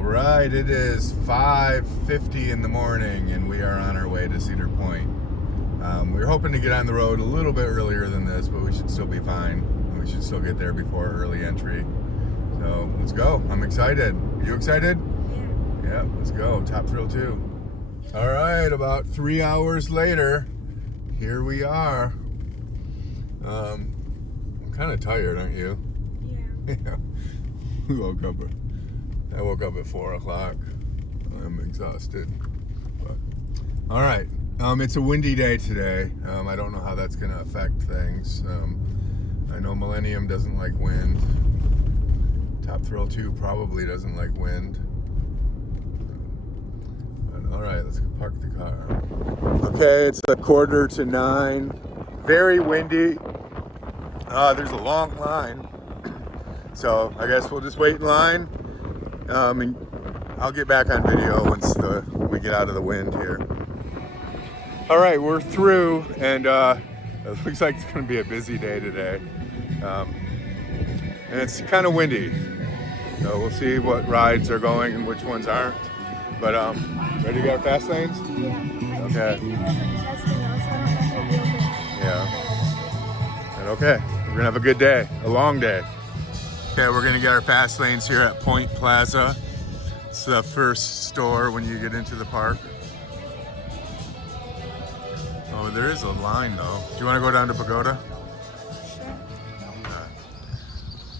All right, it is 5:50 in the morning and we are on our way to Cedar Point. We were hoping to get on the road a little bit earlier than this, but we should still be fine. We should still get there before early entry. So let's go. I'm excited. Are you excited? Yeah. Yeah, let's go. Top Thrill 2. All right, about 3 hours later, here we are. I'm kind of tired, aren't you? Yeah. Yeah. I woke up at 4 o'clock. I'm exhausted. But, all right. It's a windy day today. I don't know how that's going to affect things. I know Millennium doesn't like wind. Top Thrill 2 probably doesn't like wind. But, all right, let's go park the car. Okay, it's 8:45. Very windy. There's a long line. So I guess we'll just wait in line. And I'll get back on video once we get out of the wind here. All right, we're through, and it looks like it's going to be a busy day today. And it's kind of windy. So we'll see what rides are going and which ones aren't. But ready to get our fast lanes? Yeah. Okay. Yeah. And okay, we're gonna have a good day, a long day. Okay, we're gonna get our fast lanes here at Point Plaza. It's the first store when you get into the park. Oh, there is a line though. Do you want to go down to Pagoda? Sure.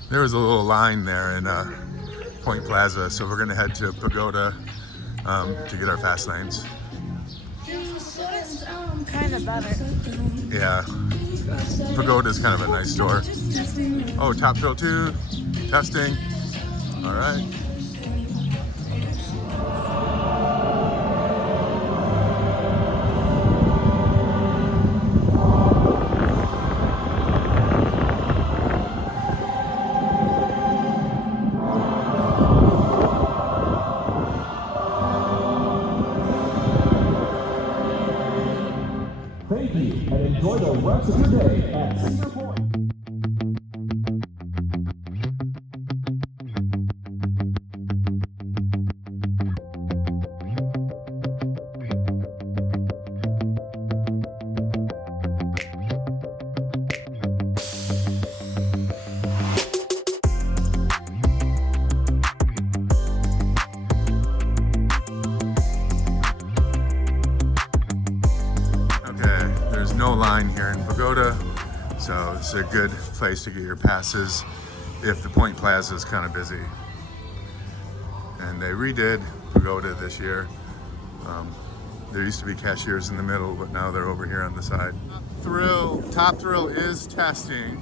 There was a little line there in Point Plaza, so we're gonna head to Pagoda to get our fast lanes. Pagoda's kind of better. Yeah, Pagoda's kind of a nice store. Oh, Top Thrill 2, testing. All right. Thank you, and enjoy the rest of your day at Cedar Point. No line here in Pagoda, so it's a good place to get your passes if the Point Plaza is kind of busy. And they redid Pagoda this year. There used to be cashiers in the middle, but now they're over here on the side. Top Thrill is testing.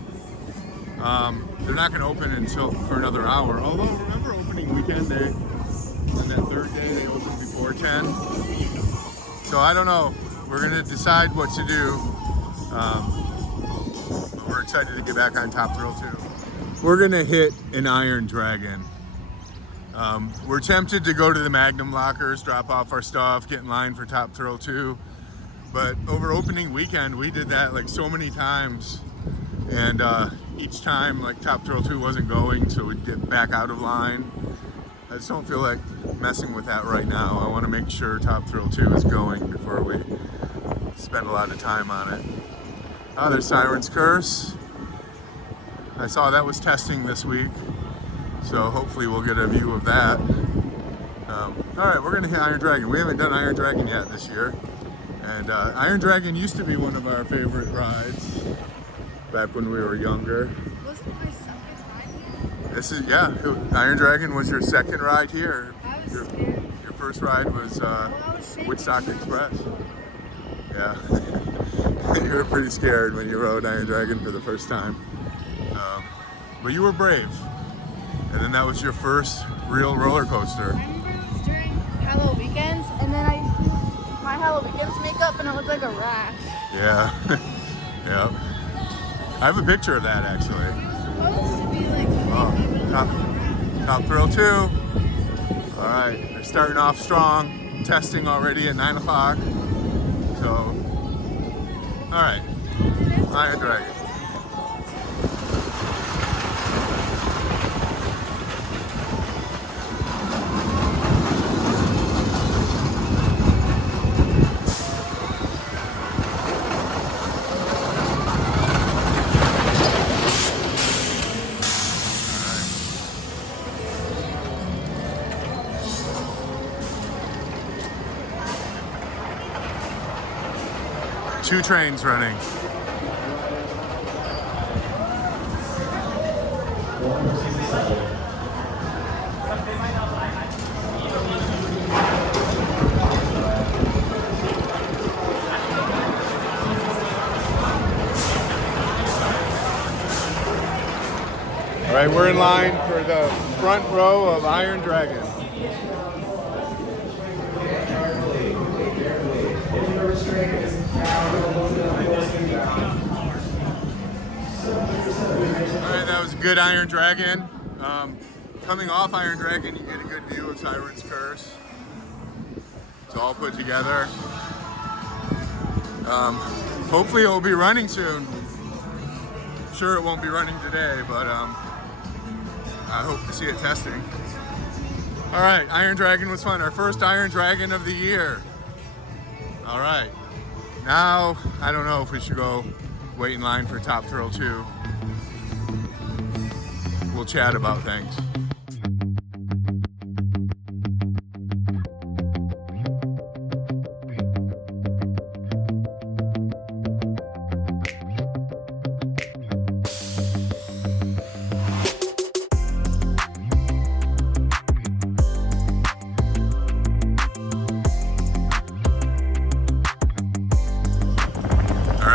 They're not going to open until for another hour. Although remember opening weekend, on that third day they opened before 10. So I don't know. We're gonna decide what to do. But we're excited to get back on Top Thrill 2. We're gonna hit an Iron Dragon. We're tempted to go to the Magnum lockers, drop off our stuff, get in line for Top Thrill 2. But over opening weekend, we did that like so many times. And each time like Top Thrill 2 wasn't going, so we'd get back out of line. I just don't feel like messing with that right now. I want to make sure Top Thrill 2 is going before we spend a lot of time on it. Oh, there's Siren's Curse. I saw that was testing this week, so hopefully we'll get a view of that. All right, we're gonna hit Iron Dragon. We haven't done Iron Dragon yet this year, and Iron Dragon used to be one of our favorite rides back when we were younger. Was it my second ride here? This is, yeah, Iron Dragon was your second ride here. I was scared. Your first ride was Woodstock Express. Yeah. You were pretty scared when you rode Iron Dragon for the first time. But you were brave. And then that was your first real roller coaster. I remember it was during Halloween weekends, and then I used to do my Halloween weekends makeup, and it looked like a rash. Yeah. Yeah. I have a picture of that actually. It was supposed to be like Top Thrill 2. All right, they're starting off strong. Testing already at 9 o'clock. So, all right, Iron Dragon. 2 trains running. All right, we're in line for the front row of Iron Dragon. All right, that was a good Iron Dragon. Coming off Iron Dragon, you get a good view of Siren's Curse. It's all put together. Hopefully it will be running soon. Sure it won't be running today, but I hope to see it testing. All right, Iron Dragon was fun. Our first Iron Dragon of the year. All right, now I don't know if we should go wait in line for Top Thrill 2. We'll chat about things.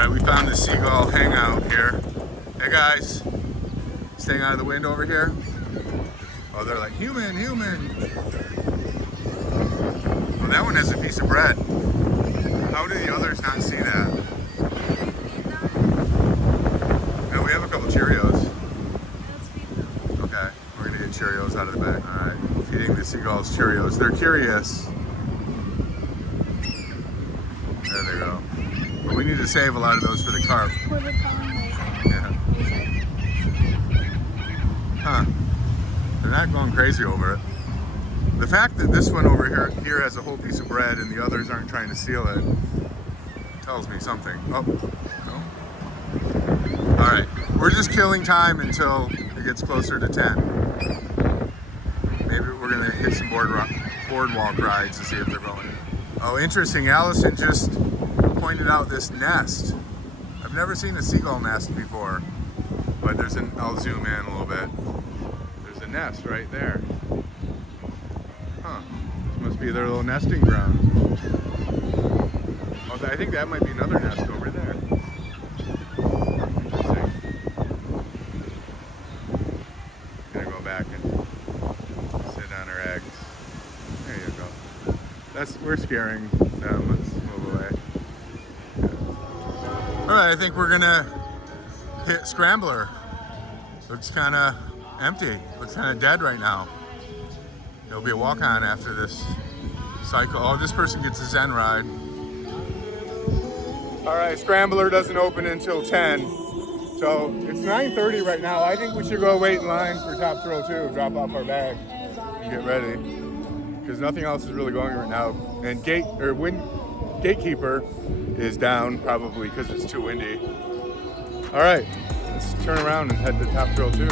We found the Seagull hangout here. Hey guys, staying out of the wind over here. Oh, they're like, human, human. Well, that one has a piece of bread. How do the others not see that? No, we have a couple Cheerios. Okay, we're gonna get Cheerios out of the bag. All right, feeding the seagulls Cheerios. They're curious. There they go. But we need to save a lot of those for the carp. Yeah. Huh. They're not going crazy over it. The fact that this one over here has a whole piece of bread and the others aren't trying to steal it tells me something. Oh, no. All right, we're just killing time until it gets closer to 10. Maybe we're gonna hit some boardwalk rides to see if they're going. Oh, interesting. Allison just pointed out this nest. I've never seen a seagull nest before, but I'll zoom in a little bit. There's a nest right there. Huh, this must be their little nesting ground. Oh, I think that might be another nest over there. Interesting. Gonna go back and sit on her eggs. There you go. We're scaring them. Let's move away. All right, I think we're gonna hit Scrambler. Looks kind of empty. Looks kind of dead right now. There'll be a walk-on after this cycle. Oh, this person gets a Zen ride. All right, Scrambler doesn't open until 10. So it's 9:30 right now. I think we should go wait in line for Top Thrill 2, drop off our bag, and get ready. Because nothing else is really going right now. And gatekeeper is down, probably because it's too windy. All right, let's turn around and head to Top Thrill 2.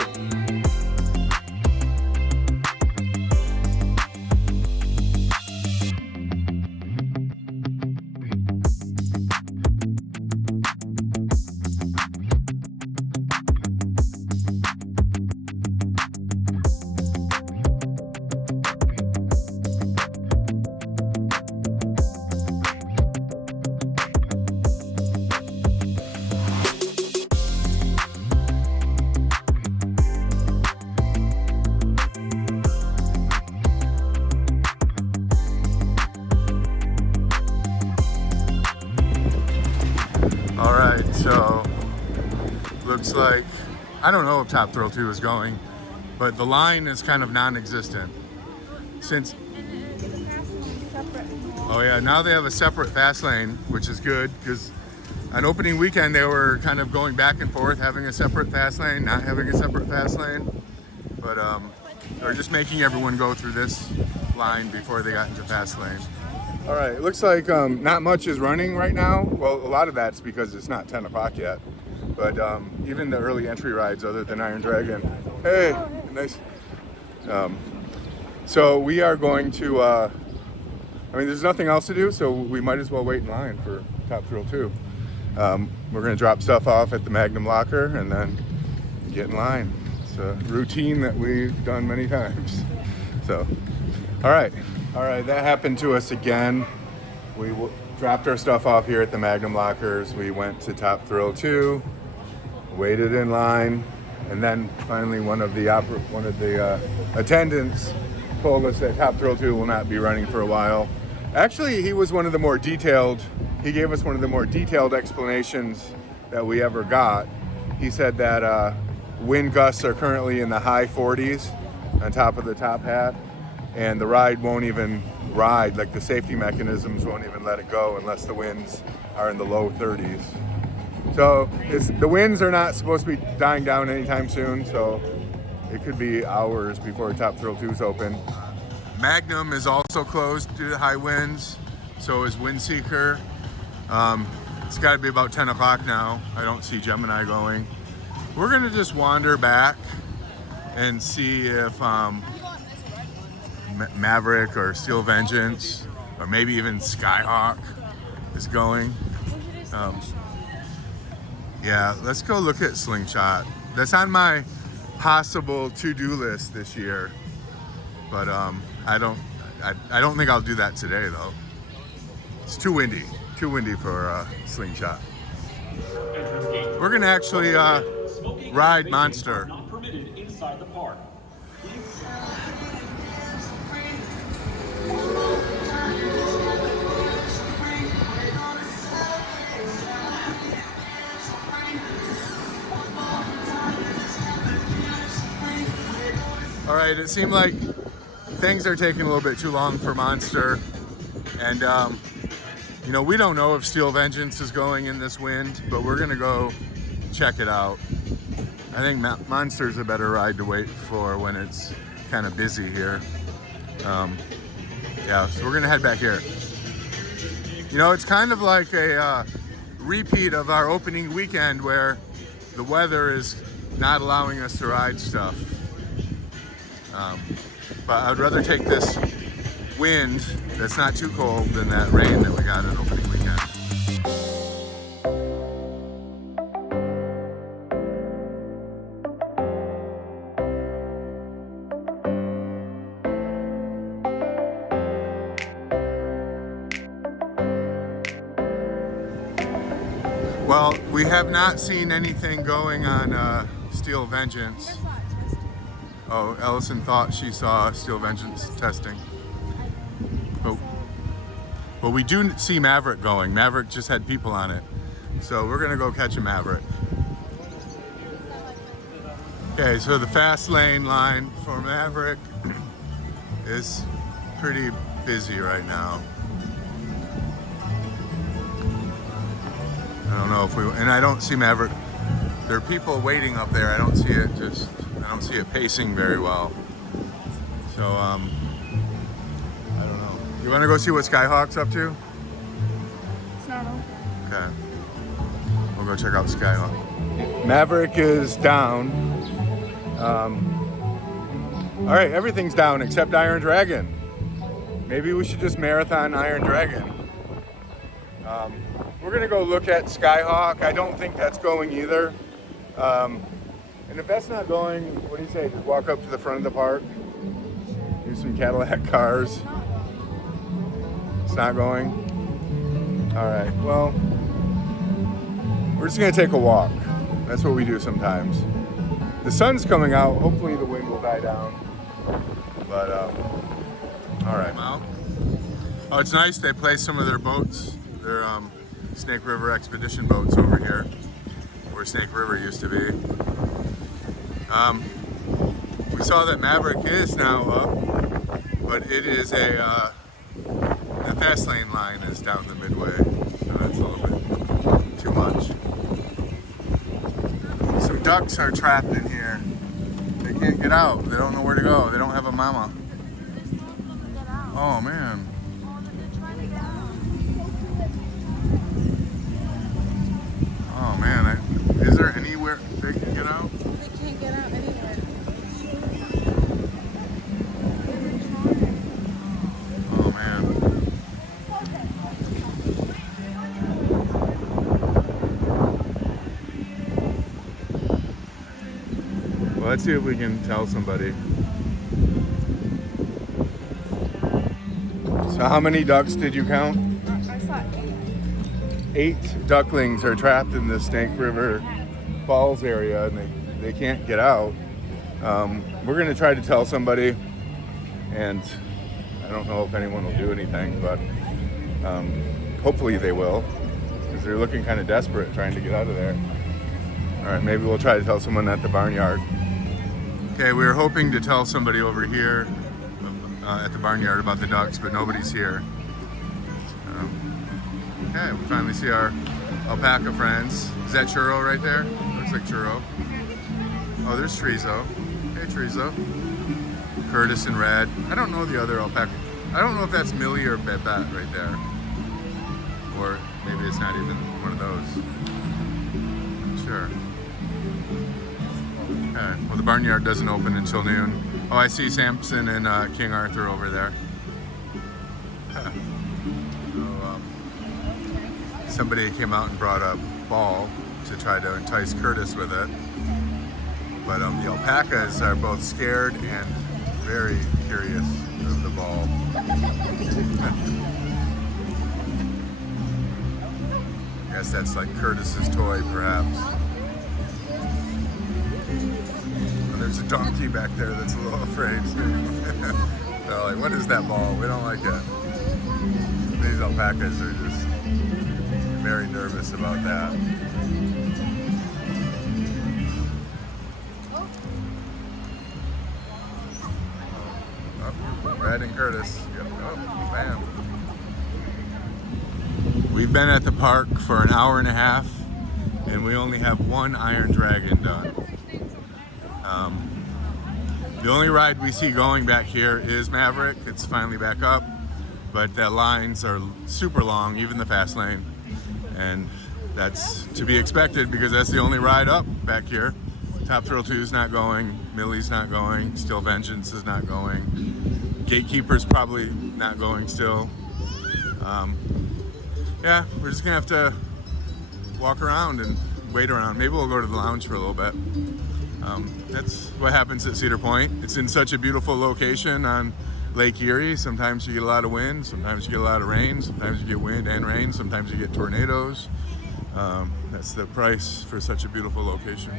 All right, so looks like, I don't know if Top Thrill 2 is going, but the line is kind of non-existent. Since, oh yeah, now they have a separate fast lane, which is good, because on opening weekend they were kind of going back and forth, having a separate fast lane, not having a separate fast lane. But they're just making everyone go through this line before they got into fast lane. All right, it looks like not much is running right now. Well, a lot of that's because it's not 10 o'clock yet. But even the early entry rides other than Iron Dragon. Hey, nice. So we are going to, I mean, there's nothing else to do, so we might as well wait in line for Top Thrill 2. We're gonna drop stuff off at the Magnum locker and then get in line. It's a routine that we've done many times. So, all right, that happened to us again. We dropped our stuff off here at the Magnum lockers. We went to Top Thrill 2, waited in line, and then finally one of the attendants told us that Top Thrill 2 will not be running for a while. Actually, he was one of the more detailed. He gave us one of the more detailed explanations that we ever got. He said that wind gusts are currently in the high 40s on top of the top hat, and the ride won't even ride, like the safety mechanisms won't even let it go unless the winds are in the low 30s. So the winds are not supposed to be dying down anytime soon, so it could be hours before Top Thrill 2 is open. Magnum is also closed due to high winds, so is Windseeker. It's got to be about 10 o'clock now. I don't see Gemini going. We're gonna just wander back and see if Maverick or Steel Vengeance or maybe even Skyhawk is going. Yeah, let's go look at Slingshot. That's on my possible to-do list this year, but I don't think I'll do that today though. It's too windy for Slingshot. We're gonna actually ride Monster. Not permitted inside the park. All right, it seemed like things are taking a little bit too long for Monster, and you know, we don't know if Steel Vengeance is going in this wind, but we're gonna go check it out. I think Monster's a better ride to wait for when it's kind of busy here. Yeah, so we're gonna head back here. You know, it's kind of like a repeat of our opening weekend where the weather is not allowing us to ride stuff. But I'd rather take this wind that's not too cold than that rain that we got at opening weekend. Well, we have not seen anything going on Steel Vengeance. Oh, Ellison thought she saw Steel Vengeance testing. But we do see Maverick going. Maverick just had people on it. So we're gonna go catch a Maverick. Okay, so the fast lane line for Maverick is pretty busy right now. I don't know if and I don't see Maverick. There are people waiting up there. I don't see it pacing very well. So, I don't know. You want to go see what Skyhawk's up to? It's not open. Okay. We'll go check out Skyhawk. Maverick is down. All right, everything's down except Iron Dragon. Maybe we should just marathon Iron Dragon. We're gonna go look at Skyhawk. I don't think that's going either. And if that's not going, what do you say? Just walk up to the front of the park, do some Cadillac cars. It's not going? All right, well, we're just gonna take a walk. That's what we do sometimes. The sun's coming out. Hopefully the wind will die down. But, all right. Oh, it's nice. They place some of their boats, their Snake River Expedition boats over here, where Snake River used to be. We saw that Maverick is now up, but it is the fast lane line is down the midway, so that's a little bit too much. Some ducks are trapped in here. They can't get out. They don't know where to go. They don't have a mama. Oh man. Oh man, is there anywhere they can get out? They can't get out anywhere. Oh man. Let's see if we can tell somebody. So how many ducks did you count? I saw 8. 8 ducklings are trapped in the Snake River Falls area, and they can't get out. We're gonna try to tell somebody, and I don't know if anyone will do anything, but hopefully they will, because they're looking kind of desperate trying to get out of there. All right, maybe we'll try to tell someone at the barnyard. Okay, we were hoping to tell somebody over here at the barnyard about the ducks, but nobody's here. Okay, we finally see our alpaca friends. Is that Churro right there? Looks like Churro. Oh, there's Trezo. Hey, Trezo. Curtis and Red. I don't know the other alpaca. I don't know if that's Millie or Babette right there. Or maybe it's not even one of those. Sure. Okay, well the barnyard doesn't open until noon. Oh, I see Samson and King Arthur over there. Huh. So, somebody came out and brought a ball to try to entice Curtis with it. But the alpacas are both scared and very curious of the ball. I guess that's like Curtis's toy, perhaps. And there's a donkey back there that's a little afraid. They're like, what is that ball? We don't like it. These alpacas are just very nervous about that. Oh, Red and Curtis. Yep. Oh, bam. We've been at the park for an hour and a half, and we only have one iron dragon done. The only ride we see going back here is Maverick. It's finally back up, but the lines are super long, even the fast lane, and that's to be expected because that's the only ride up back here. Top Thrill 2 is not going, Millie's not going, Still Vengeance is not going, Gatekeeper's probably not going still. Yeah, we're just gonna have to walk around and wait around. Maybe we'll go to the lounge for a little bit. That's what happens at Cedar Point. It's in such a beautiful location on Lake Erie. Sometimes you get a lot of wind, sometimes you get a lot of rain, sometimes you get wind and rain, sometimes you get tornadoes. That's the price for such a beautiful location.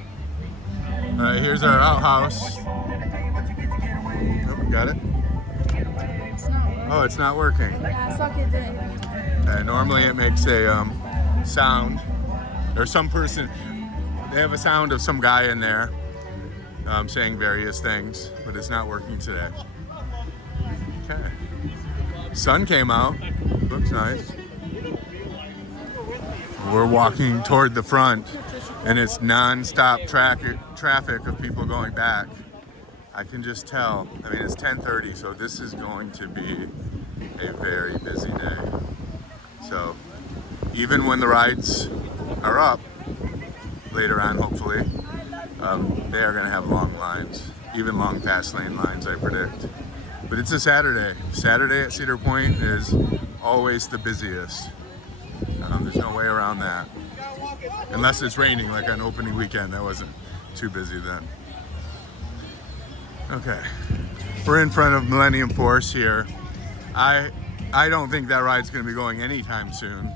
All right, here's our outhouse. Oh, got it? Oh, it's not working. Yeah, suck it in. Normally it makes a sound, or some person, they have a sound of some guy in there saying various things, but it's not working today. Okay. Sun came out, looks nice. We're walking toward the front, and it's non-stop traffic of people going back. I can just tell. I mean, it's 10:30, so this is going to be a very busy day. So even when the rides are up later on, hopefully, they are going to have long lines, even long fast lane lines, I predict. But it's a Saturday. Saturday at Cedar Point is always the busiest. There's no way around that. Unless it's raining, like on opening weekend. That wasn't too busy then. Okay, we're in front of Millennium Force here. I don't think that ride's going to be going anytime soon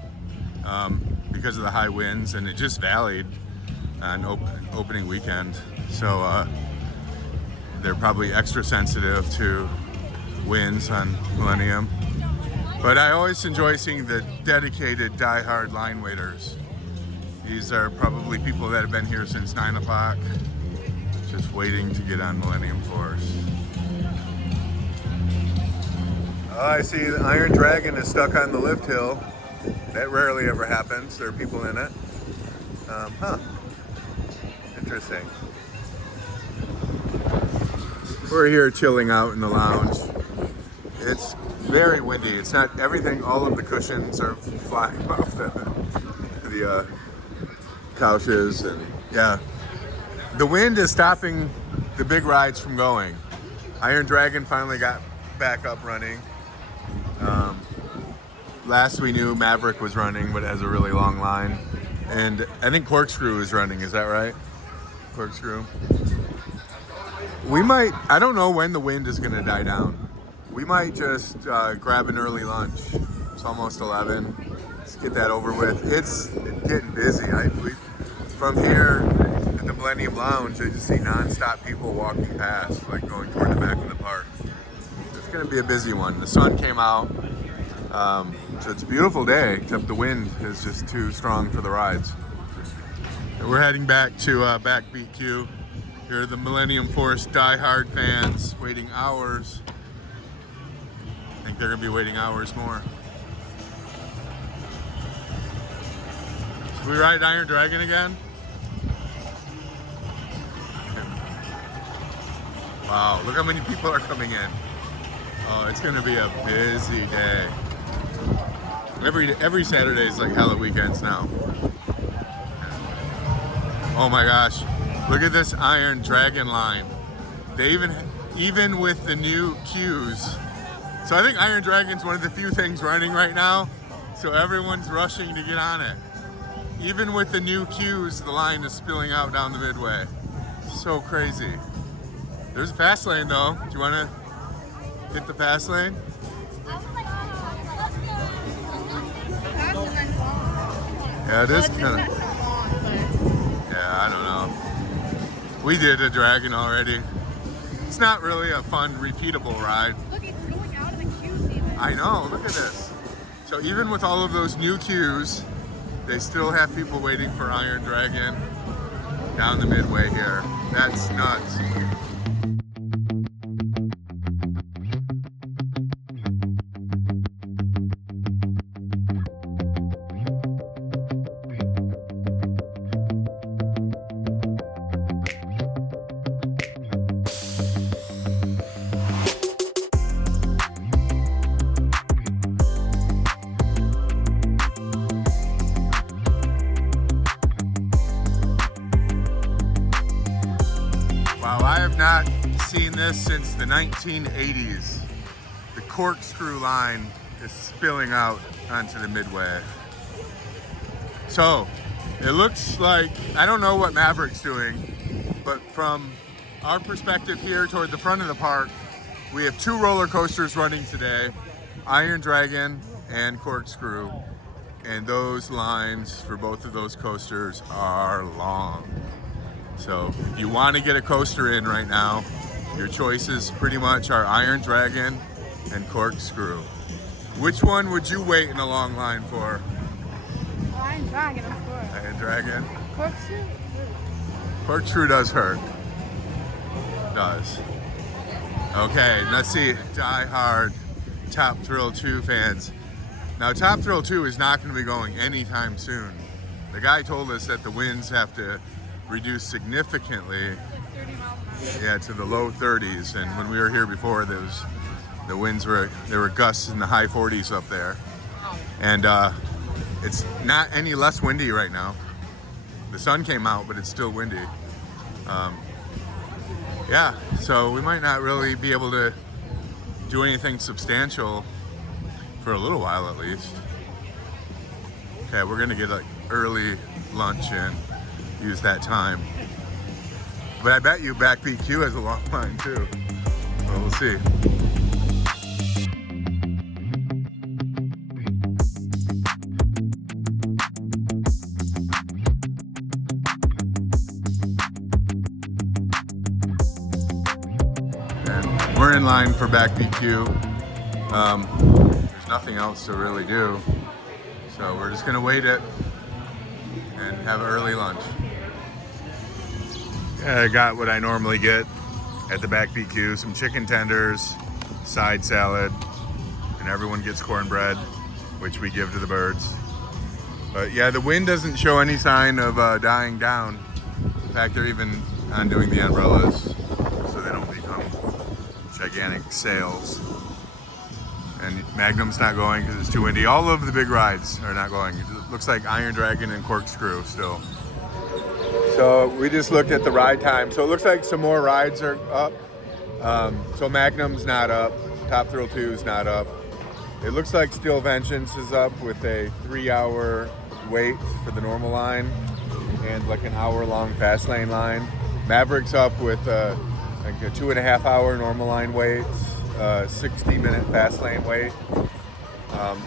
because of the high winds, and it just valleyed on opening weekend. So they're probably extra sensitive to winds on Millennium. But I always enjoy seeing the dedicated, die-hard line waiters. These are probably people that have been here since 9 o'clock, just waiting to get on Millennium Force. Oh, I see the Iron Dragon is stuck on the lift hill. That rarely ever happens. There are people in it. Interesting. We're here chilling out in the lounge. It's very windy. It's not everything, all of the cushions are flying off the couches, and yeah. The wind is stopping the big rides from going. Iron Dragon finally got back up running. Last we knew, Maverick was running, but has a really long line. And I think Corkscrew is running, is that right? Corkscrew. We might, I don't know when the wind is gonna die down. We might just grab an early lunch. It's almost 11. Let's get that over with. It's getting busy. From here at the Millennium Lounge, I just see non-stop people walking past, like going toward the back of the park. It's gonna be a busy one. The sun came out, so it's a beautiful day, except the wind is just too strong for the rides. And we're heading back to Back BQ. Here are the Millennium Force diehard fans waiting hours. I think they're gonna be waiting hours more. Should we ride Iron Dragon again? Wow, look how many people are coming in. Oh, it's gonna be a busy day. Every Saturday is like hella weekends now. Oh my gosh, look at this Iron Dragon line. They even with the new queues. So I think Iron Dragon's one of the few things running right now. So everyone's rushing to get on it. Even with the new queues, the line is spilling out down the midway. So crazy. There's a fast lane though. Do you wanna hit the fast lane? Yeah, it is kind of. Yeah, I don't know. We did a dragon already. It's not really a fun, repeatable ride. Look, it's going out of the queues even. I know, look at this. So even with all of those new queues, they still have people waiting for Iron Dragon down the midway here. That's nuts. Wow, I have not seen this since the 1980s. The corkscrew line is spilling out onto the midway. So, it looks like, I don't know what Maverick's doing, but from our perspective here toward the front of the park, we have two roller coasters running today, Iron Dragon and Corkscrew, and those lines for both of those coasters are long. So if you want to get a coaster in right now, your choices pretty much are Iron Dragon and Corkscrew. Which one would you wait in a long line for? Iron Dragon, of course. Iron Dragon? Corkscrew? Corkscrew does hurt. Does. Okay, let's see. Die Hard Top Thrill 2 fans. Now Top Thrill 2 is not going to be going anytime soon. The guy told us that the winds have to reduce significantly, Like 30 miles an hour. yeah, to the low 30s. And when we were here before, there were gusts in the high 40s up there. And it's not any less windy right now. The sun came out, but it's still windy. Yeah, so we might not really be able to do anything substantial for a little while at least. Okay, we're gonna get like early lunch in. Use that time. But I bet you Back BQ has a long line too. Well, we'll see. And we're in line for Back BQ. There's nothing else to really do. So we're just gonna wait it and have early lunch. I got what I normally get at the Back BQ, some chicken tenders, side salad, and everyone gets cornbread, which we give to the birds. But yeah, the wind doesn't show any sign of dying down. In fact, they're even undoing the umbrellas so they don't become gigantic sails. And Magnum's not going because it's too windy. All of the big rides are not going. It looks like Iron Dragon and Corkscrew still. So we just looked at the ride time. So it looks like some more rides are up. So Magnum's not up. Top Thrill 2 is not up. It looks like Steel Vengeance is up with a 3-hour wait for the normal line and like an hour-long fast lane line. Maverick's up with a like a 2.5 hour normal line wait, 60-minute fast lane wait.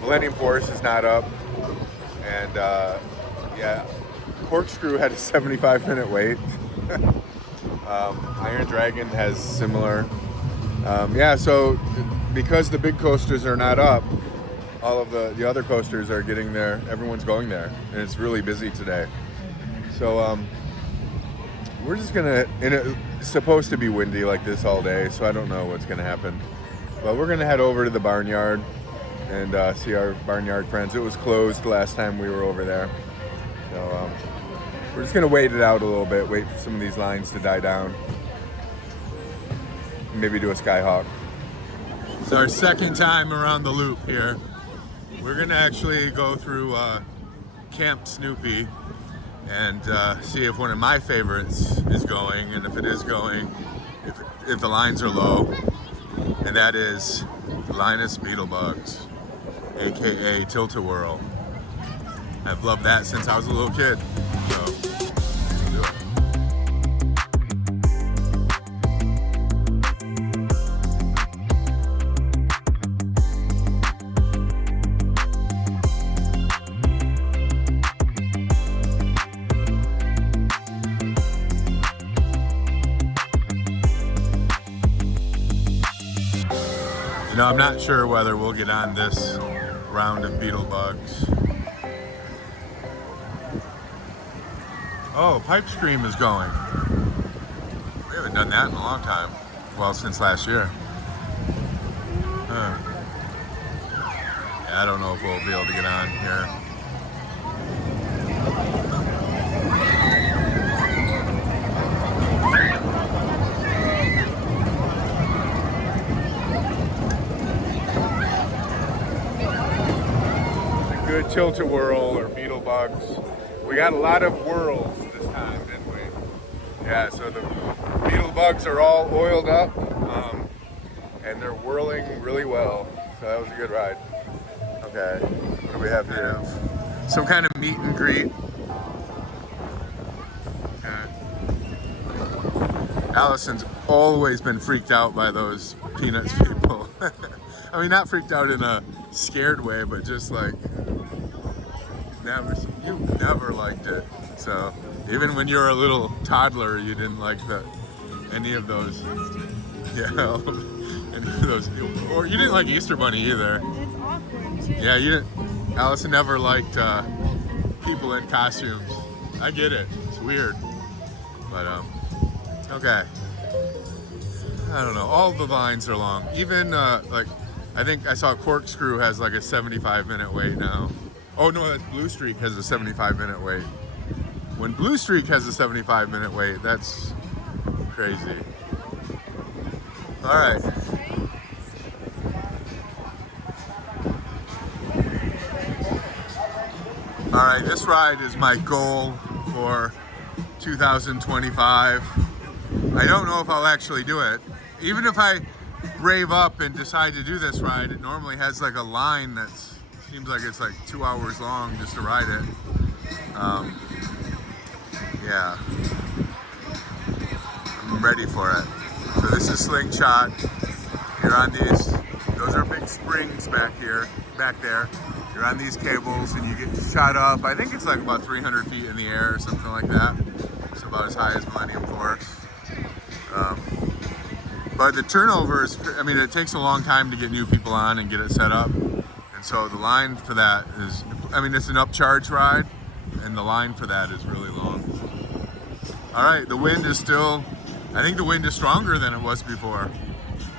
Millennium Force is not up, and yeah, Corkscrew had a 75-minute wait. Iron Dragon has similar. Yeah, so because the big coasters are not up, all of the other coasters are getting there. Everyone's going there, and it's really busy today. So we're just gonna, and it's supposed to be windy like this all day, so I don't know what's gonna happen. But we're gonna head over to the Barnyard and see our Barnyard friends. It was closed last time we were over there. So we're just gonna wait it out a little bit, wait for some of these lines to die down. Maybe do a Skyhawk. It's our second time around the loop here. We're gonna actually go through Camp Snoopy and see if one of my favorites is going, and if it is going, if the lines are low, and that is Linus Beetlebugs, aka Tilt-a-Whirl. I've loved that since I was a little kid. So, let's do it. You know, I'm not sure whether we'll get on this round of Beetlebugs. Oh, Pipe Scream is going. We haven't done that in a long time. Well, since last year. Yeah, I don't know if we'll be able to get on here. Good Tilt-a-Whirl or Beetlebugs. We got a lot of whirls this time, didn't we? Yeah, so the Beetlebugs are all oiled up, and they're whirling really well. So that was a good ride. Okay, what do we have here? Some kind of meet and greet. Okay. Allison's always been freaked out by those Peanuts people. I mean, not freaked out in a scared way, but just like, you never liked it. So even when you were a little toddler, you didn't like any of those. Yeah, any of those. Or you didn't like Easter Bunny either. It's awkward too. Yeah, you didn't. Allison never liked people in costumes. I get it. It's weird. But okay. I don't know. All the lines are long. Even like, I think I saw Corkscrew has like a 75-minute wait now. Oh no, that's Blue Streak has a 75-minute wait. When Blue Streak has a 75-minute wait, that's crazy. All right. All right, this ride is my goal for 2025. I don't know if I'll actually do it. Even if I brave up and decide to do this ride, it normally has like a line that's seems like it's like 2 hours long just to ride it. Yeah, I'm ready for it. So this is Slingshot. You're on these, those are big springs back there. You're on these cables and you get shot up. I think it's like about 300 feet in the air or something like that. It's about as high as Millennium Force. But the turnover is, I mean, it takes a long time to get new people on and get it set up. And so the line for that is, I mean, it's an upcharge ride, and the line for that is really long. All right, the wind is still, I think the wind is stronger than it was before.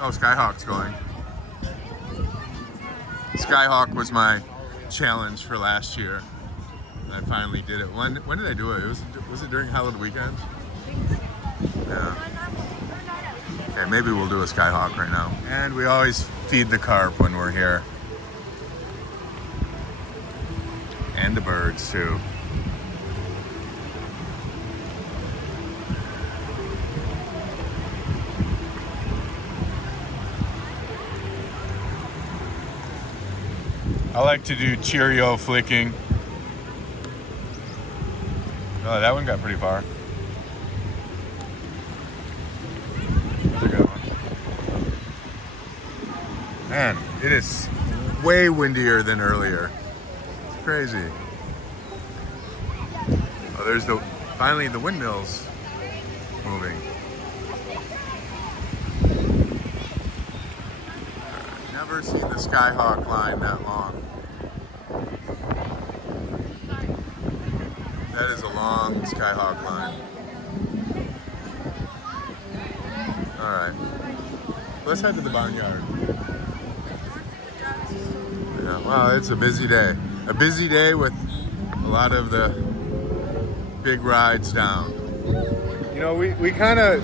Oh, Skyhawk's going. Skyhawk was my challenge for last year. I finally did it. When did I do it? Was it during Halloween weekend? Yeah. Okay, maybe we'll do a Skyhawk right now. And we always feed the carp when we're here. And the birds too. I like to do Cheerio flicking. Oh, that one got pretty far. Man, it is way windier than earlier. It's crazy. Oh, there's finally the windmills moving. I've never seen the Skyhawk line that long. That is a long Skyhawk line. All right, let's head to the Barnyard. Yeah, wow, it's a busy day. A busy day with a lot of the big rides down. You know, we kind of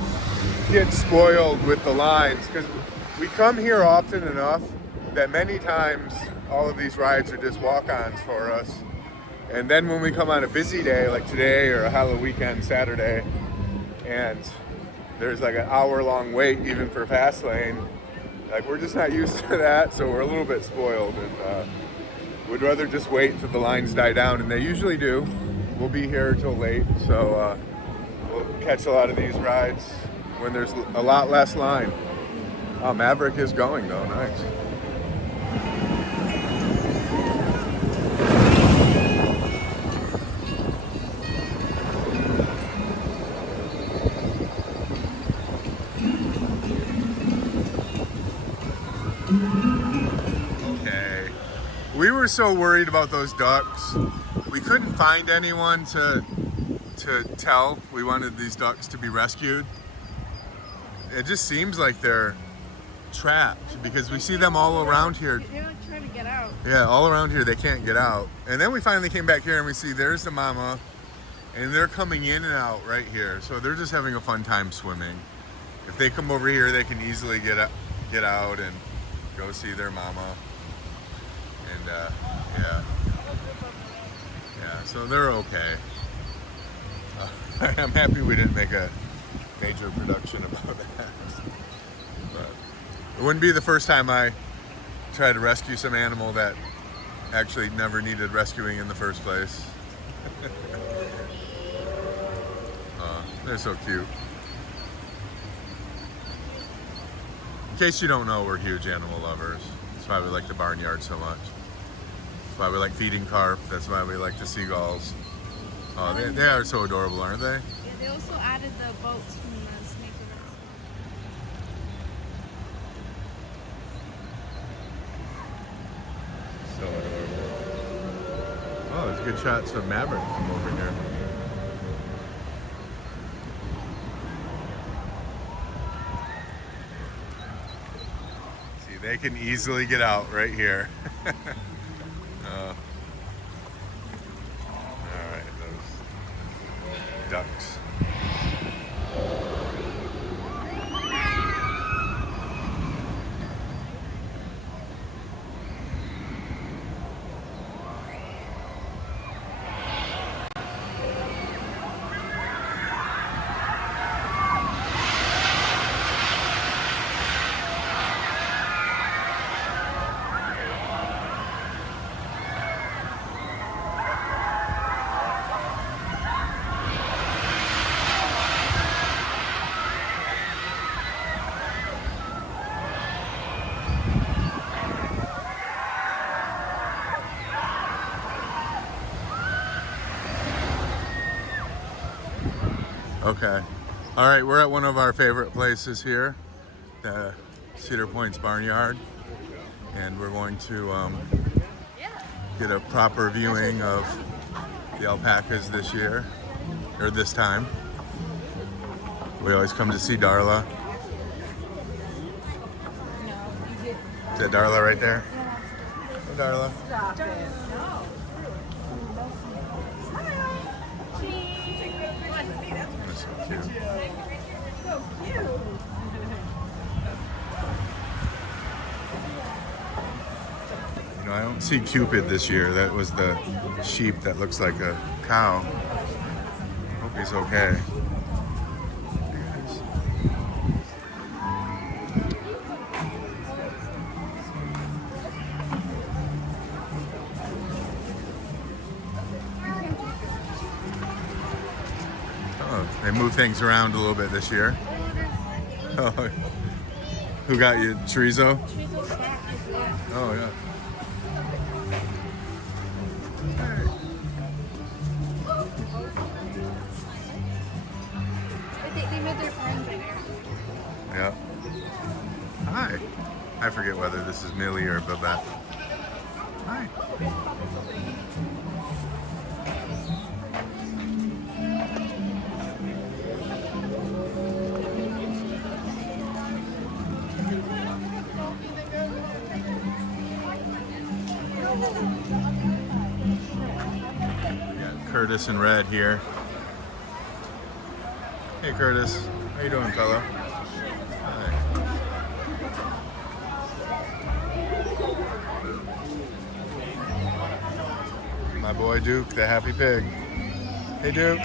get spoiled with the lines because we come here often enough that many times all of these rides are just walk-ons for us. And then when we come on a busy day like today or a Halloween weekend, Saturday, and there's like an hour-long wait even for fast lane, like we're just not used to that, so we're a little bit spoiled, and we'd rather just wait until the lines die down, and they usually do. We'll be here till late, so we'll catch a lot of these rides when there's a lot less line. Oh, Maverick is going though, nice. Okay. We were so worried about those ducks. We couldn't find anyone to tell we wanted these ducks to be rescued. It just seems like they're trapped because we see them all around here. They're like trying to get out. Yeah, all around here they can't get out. And then we finally came back here and we see there's the mama, and they're coming in and out right here. So they're just having a fun time swimming. If they come over here, they can easily get out and go see their mama. And yeah, so they're okay. I'm happy we didn't make a major production about that. But it wouldn't be the first time I tried to rescue some animal that actually never needed rescuing in the first place. They're so cute. In case you don't know, we're huge animal lovers. That's why we like the Barnyard so much. That's why we like feeding carp. That's why we like the seagulls. Oh, they are so adorable, aren't they? Yeah, they also added the boats from the snake rivers. So adorable. Oh, there's good shots of Maverick from over here. See, they can easily get out right here. All right, those ducks. Okay. All right, we're at one of our favorite places here, the Cedar Point's Barnyard, and we're going to get a proper viewing of the alpacas this year, or this time. We always come to see Darla. Is that Darla right there? Oh, Darla. Stop it. That's so cute. So cute. You know, I don't see Cupid this year. That was the sheep that looks like a cow. Hope he's okay. Oh, they move things around a little bit this year. Oh, who got you? Chorizo? Chorizo's back. Oh, yeah. They made their pen bigger. Yeah. Hi. I forget whether this is Millie or Babette. Hi. Yeah, Curtis and Red here. Hey Curtis, how you doing, fella? Hi. My boy Duke, the happy pig. Hey Duke.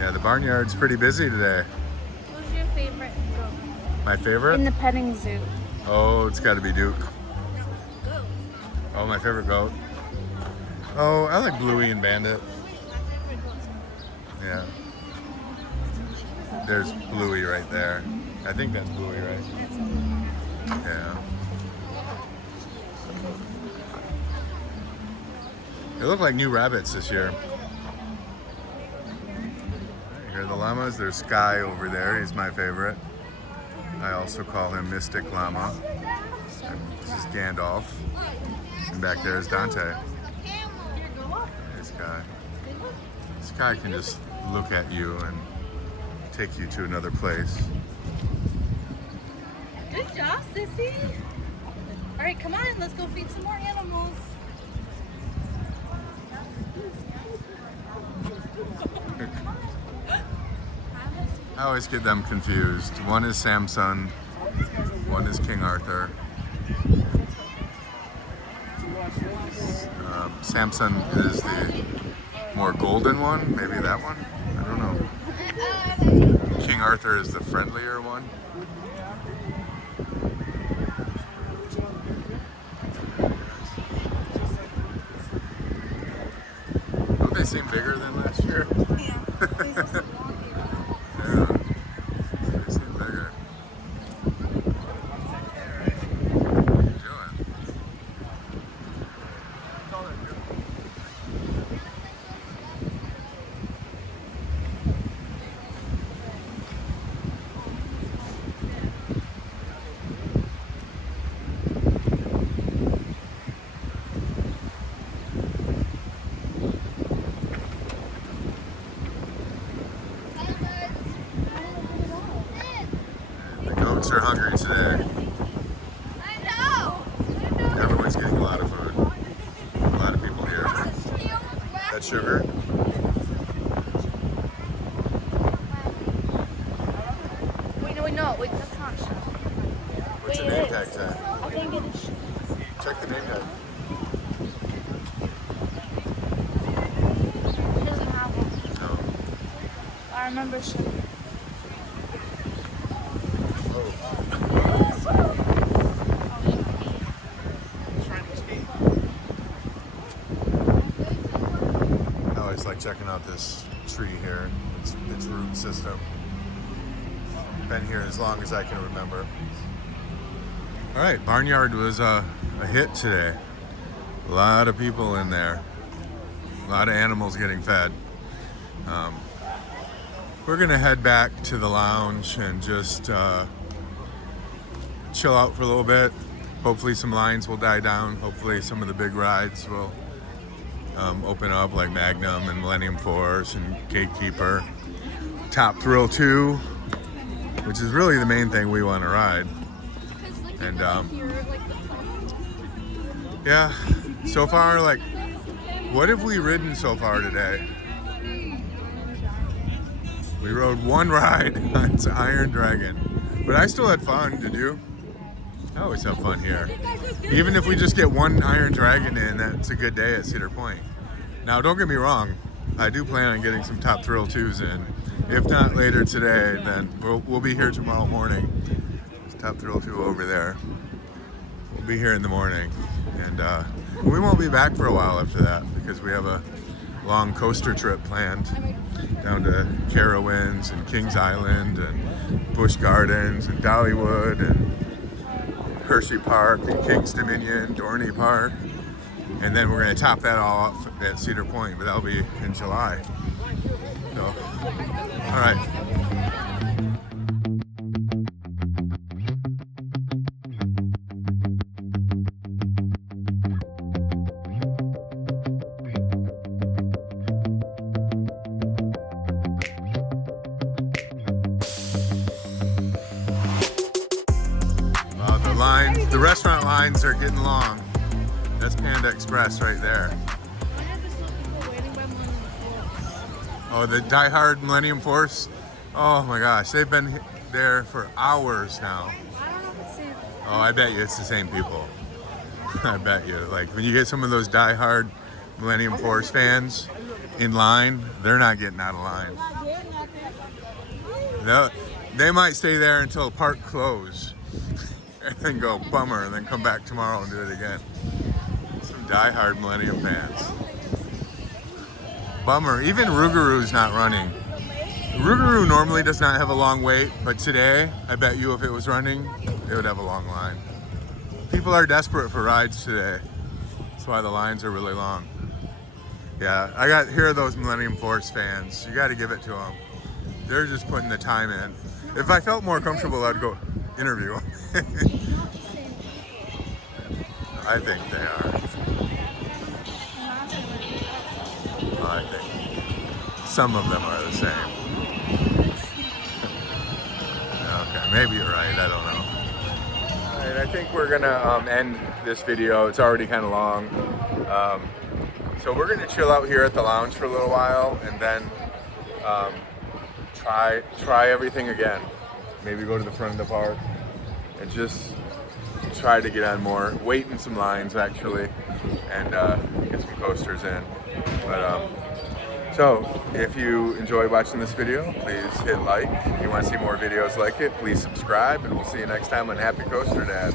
Yeah, the barnyard's pretty busy today. Who's your favorite goat? My favorite? In the petting zoo. Oh, it's got to be Duke. Goat. Oh, my favorite goat. Oh, I like Bluey and Bandit. My favorite goat's Yeah. There's Bluey right there. I think that's Bluey, right? Yeah. They look like new rabbits this year. Here are the llamas. There's Sky over there. He's my favorite. I also call him Mystic Llama. This is Gandalf. And back there is Dante. There's Sky. Sky can just look at you and take you to another place. Good job, Sissy. All right, come on, let's go feed some more animals. I always get them confused. One is Samson, one is King Arthur. Samson is the more golden one, maybe that one? I don't know. King Arthur is the friendlier one. Don't they seem bigger than last year? Yeah. Yeah, they seem bigger. What are you doing? The goats are hungry today. I know. Everyone's getting a lot of food. A lot of people here. That's sugar? Wait, no, that's not sugar. What's the Wait, name it tag is. say? I think it is sugar. Check the name tag. It doesn't have one. No. I remember sugar. I always like checking out this tree here, its root system. Been here as long as I can remember. All right, Barnyard was a hit today. A lot of people in there. A lot of animals getting fed. We're gonna head back to the lounge and just chill out for a little bit. Hopefully some lines will die down. Hopefully some of the big rides will open up, like Magnum and Millennium Force and Gatekeeper. Top Thrill 2, which is really the main thing we want to ride. And yeah, so far, like, what have we ridden so far today? We rode one ride on Iron Dragon, but I still had fun. Did you? I always have fun here. Even if we just get one Iron Dragon in, that's a good day at Cedar Point. Now, don't get me wrong, I do plan on getting some Top Thrill 2s in, If not later today, then we'll be here tomorrow morning. There's Top Thrill 2 over there. We'll be here in the morning, and we won't be back for a while after that because we have a long coaster trip planned down to Carowinds and Kings Island and Busch Gardens and Dollywood and Hershey Park and Kings Dominion, Dorney Park, and then we're going to top that all up at Cedar Point, but that'll be in July. So, all right. The restaurant lines are getting long. That's Panda Express right there. I had to stop people waiting by Millennium Force. Oh, the Die Hard Millennium Force? Oh my gosh, they've been there for hours now. I don't know if it's the same. Oh, I bet you it's the same people. I bet you. Like when you get some of those Die Hard Millennium Force fans in line, they're not getting out of line. They might stay there until park close. And then go bummer, and then come back tomorrow and do it again. Some die-hard Millennium fans. Bummer. Even Rougarou's not running. Rougarou normally does not have a long wait, but today, I bet you if it was running, it would have a long line. People are desperate for rides today. That's why the lines are really long. Yeah, here are those Millennium Force fans. You got to give it to them. They're just putting the time in. If I felt more comfortable, I'd go interview them. I think they are. I think some of them are the same. Okay, maybe you're right. I don't know. All right, I think we're gonna end this video. It's already kind of long. So we're gonna chill out here at the lounge for a little while, and then try everything again. Maybe go to the front of the park and just try to get on more, wait in some lines actually, and get some coasters in. But so if you enjoy watching this video, please hit like. If you want to see more videos like it, please subscribe, and we'll see you next time on Happy Coaster Dad.